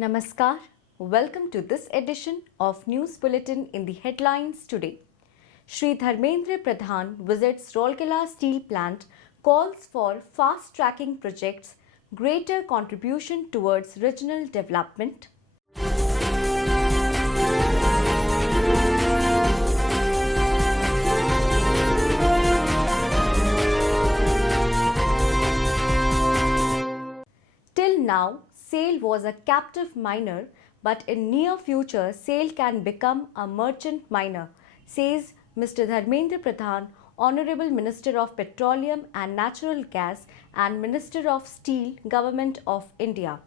Namaskar. Welcome to this edition of News Bulletin in the headlines today. Shri Dharmendra Pradhan visits Rourkela steel plant, calls for fast-tracking projects, greater contribution towards regional development. Till now, SAIL was a captive miner, but in near future, SAIL can become a merchant miner, says Mr. Dharmendra Pradhan, Honorable Minister of Petroleum and Natural Gas and Minister of Steel, Government of India.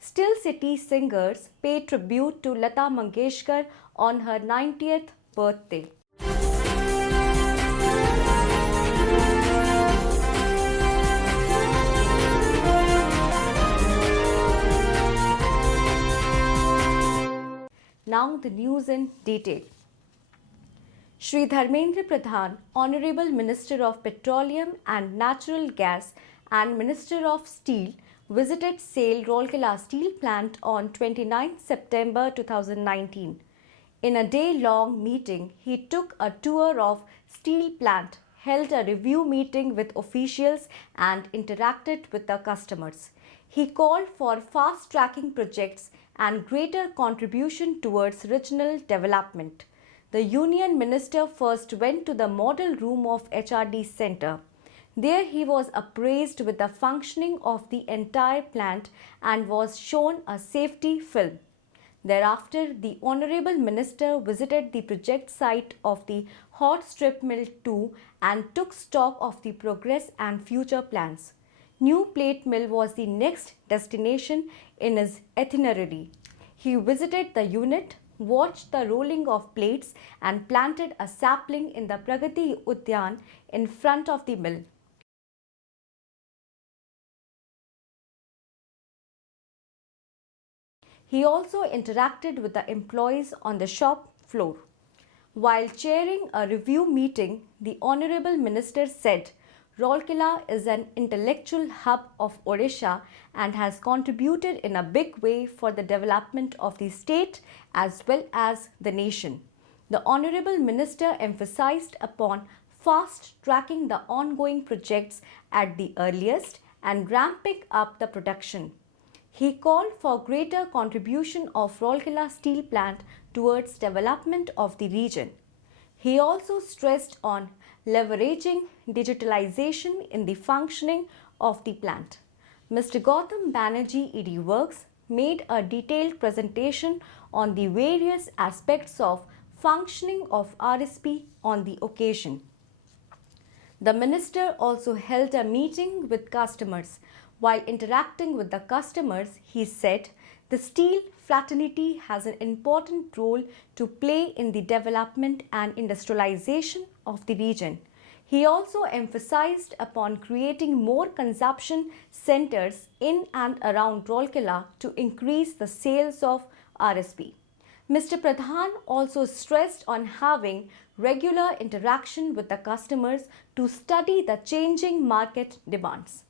Still City singers pay tribute to Lata Mangeshkar on her 90th birthday. Now the news in detail. Shri Dharmendra Pradhan, Honorable Minister of Petroleum and Natural Gas and Minister of Steel, visited SAIL Rourkela steel plant on 29 September 2019. In a day-long meeting, he took a tour of steel plant, held a review meeting with officials and interacted with the customers. He called for fast-tracking projects and greater contribution towards regional development. The Union Minister first went to the model room of HRD Centre. There he was appraised with the functioning of the entire plant and was shown a safety film. Thereafter, the Honorable Minister visited the project site of the Hot Strip Mill 2 and took stock of the progress and future plans. New Plate Mill was the next destination in his itinerary. He visited the unit, watched the rolling of plates and planted a sapling in the Pragati Udyan in front of the mill. He also interacted with the employees on the shop floor. While chairing a review meeting, the Honorable Minister said, Rourkela is an intellectual hub of Odisha and has contributed in a big way for the development of the state as well as the nation. The Honorable Minister emphasized upon fast-tracking the ongoing projects at the earliest and ramping up the production. He called for greater contribution of Rourkela steel plant towards development of the region. He also stressed on leveraging digitalization in the functioning of the plant. Mr. Gautam Banerjee, ED Works, made a detailed presentation on the various aspects of functioning of RSP on the occasion. The minister also held a meeting with customers. While interacting with the customers, he said, the steel fraternity has an important role to play in the development and industrialization of the region. He also emphasized upon creating more consumption centers in and around Rourkela to increase the sales of RSP. Mr. Pradhan also stressed on having regular interaction with the customers to study the changing market demands.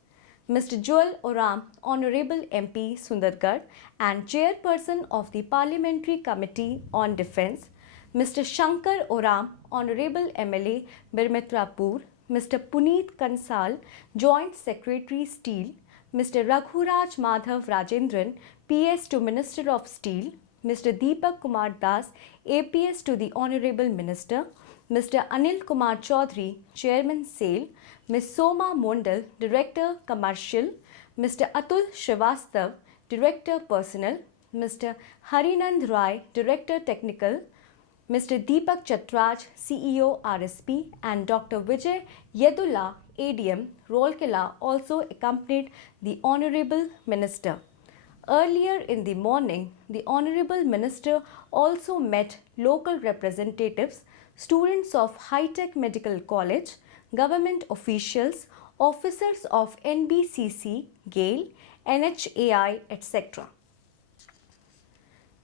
Mr. Joel Oram, Honorable MP Sundargarh and Chairperson of the Parliamentary Committee on Defence, Mr. Shankar Oram, Honorable MLA Birmitrapur, Mr. Puneet Kansal, Joint Secretary Steel, Mr. Raghuraj Madhav Rajendran, PS to Minister of Steel, Mr. Deepak Kumar Das, APS to the Honorable Minister, Mr. Anil Kumar Chaudhary, Chairman SAIL, Ms. Soma Mondal, Director Commercial, Mr. Atul Srivastav, Director Personnel, Mr. Harinand Rai, Director Technical, Mr. Deepak Chatraj, CEO RSP and Dr. Vijay Yedulla, ADM, Rourkela also accompanied the Honorable Minister. Earlier in the morning, the Honorable Minister also met local representatives, students of High-Tech Medical College, government officials, officers of NBCC, GAIL, NHAI, etc.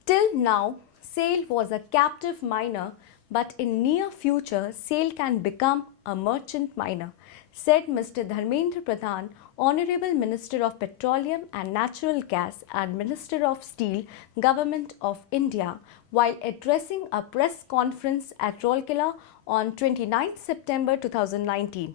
Till now, SAIL was a captive miner, but in near future, SAIL can become a merchant miner, said Mr. Dharmendra Pradhan, Honorable Minister of Petroleum and Natural Gas and Minister of Steel, Government of India, while addressing a press conference at Rourkela on 29 September 2019.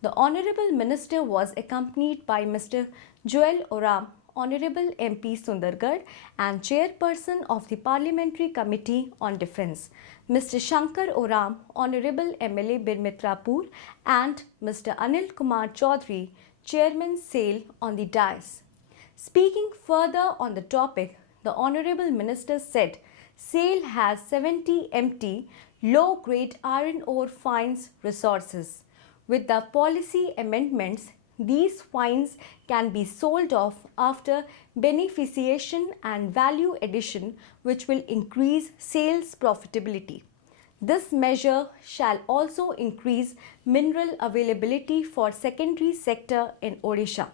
The Honorable Minister was accompanied by Mr. Joel Oram, Honorable MP Sundargarh, and Chairperson of the Parliamentary Committee on Defence, Mr. Shankar Oram, Honorable MLA Birmitrapur, and Mr. Anil Kumar Chaudhary, Chairman SAIL, on the dais. Speaking further on the topic, the Honorable Minister said SAIL has 70 empty, low-grade iron ore finds resources. With the policy amendments, these finds can be sold off after beneficiation and value addition, which will increase sales profitability. This measure shall also increase mineral availability for secondary sector in Odisha.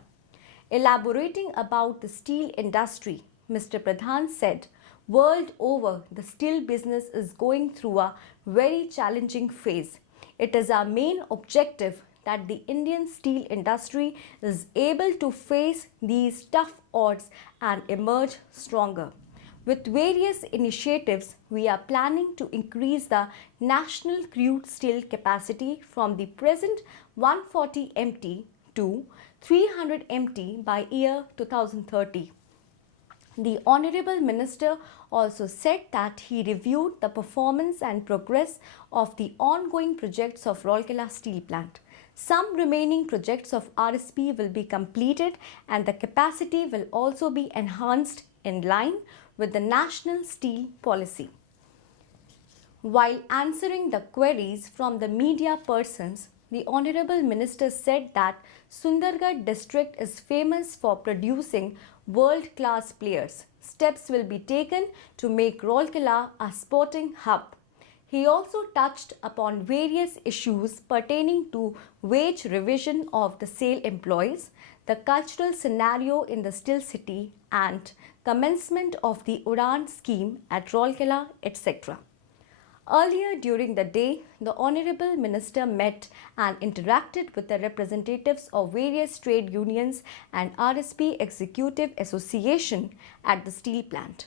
Elaborating about the steel industry, Mr. Pradhan said, world over, the steel business is going through a very challenging phase. It is our main objective that the Indian steel industry is able to face these tough odds and emerge stronger. With various initiatives, we are planning to increase the national crude steel capacity from the present 140 MT to 300 MT by year 2030. The Honorable Minister also said that he reviewed the performance and progress of the ongoing projects of Rourkela Steel Plant. Some remaining projects of RSP will be completed and the capacity will also be enhanced in line with the National Steel Policy. While answering the queries from the media persons, the Honorable Minister said that Sundargarh district is famous for producing world-class players. Steps will be taken to make Rourkela a sporting hub. He also touched upon various issues pertaining to wage revision of the SAIL employees, the cultural scenario in the Steel City, and commencement of the Udan scheme at Rourkela, etc. Earlier during the day, the Honorable Minister met and interacted with the representatives of various trade unions and RSP Executive Association at the steel plant.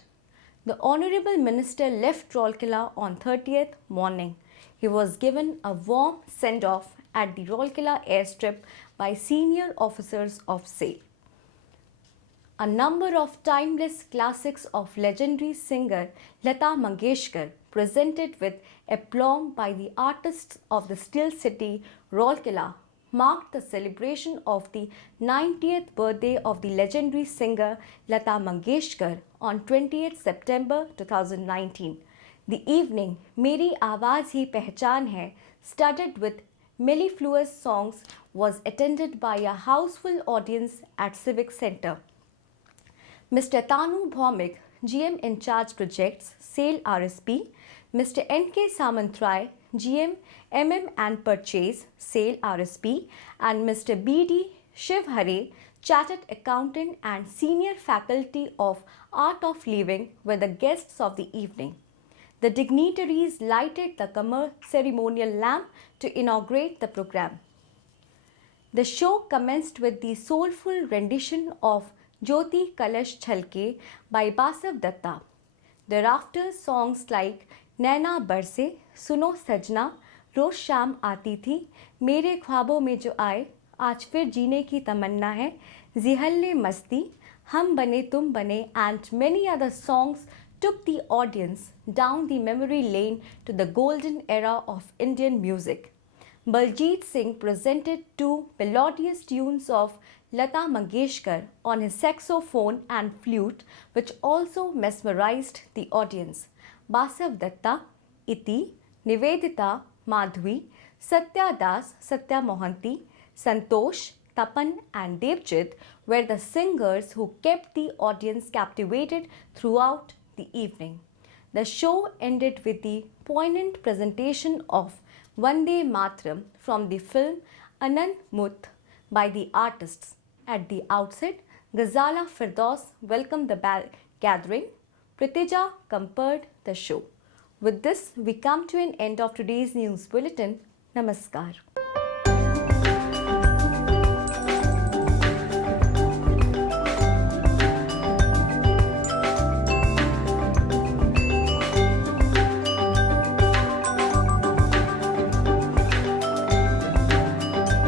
The Honorable Minister left Rourkela on 30th morning. He was given a warm send-off at the Rourkela airstrip by senior officers of SAIL. A number of timeless classics of legendary singer Lata Mangeshkar, presented with aplomb by the artists of the Steel City, Rourkela, marked the celebration of the 90th birthday of the legendary singer Lata Mangeshkar on 20th September 2019. The evening, Meri Awaaz Hi Pehchan Hai, studded with mellifluous songs, was attended by a houseful audience at Civic Centre. Mr. Tanu Bhaumik, GM in charge projects, SAIL RSP, Mr. N.K. Samantrai, GM MM and Purchase, SAIL RSP, and Mr. B.D. Shivhare, Chartered Accountant and Senior Faculty of Art of Living, were the guests of the evening. The dignitaries lighted the ceremonial lamp to inaugurate the program. The show commenced with the soulful rendition of Jyoti Kalash Chalke by Basav Datta. Thereafter, songs like नैना बरसे, सुनो सजना, रोज शाम आती थी, मेरे ख्वाबों में जो आए, आज फिर जीने की तमन्ना है, जिहल्ले मस्ती, हम बने तुम बने, and many other songs took the audience down the memory lane to the golden era of Indian music. Baljeet Singh presented two melodious tunes of Lata Mangeshkar on his saxophone and flute, which also mesmerized the audience. Basav Datta, Iti, Nivedita, Madhvi, Satya Das, Satya Mohanty, Santosh, Tapan and Devjit were the singers who kept the audience captivated throughout the evening. The show ended with the poignant presentation of Vande Matram from the film Anand Muth by the artists. At the outset, Ghazala Firdaus welcomed the gathering, Pritija compared the show. With this, we come to an end of today's news bulletin. Namaskar.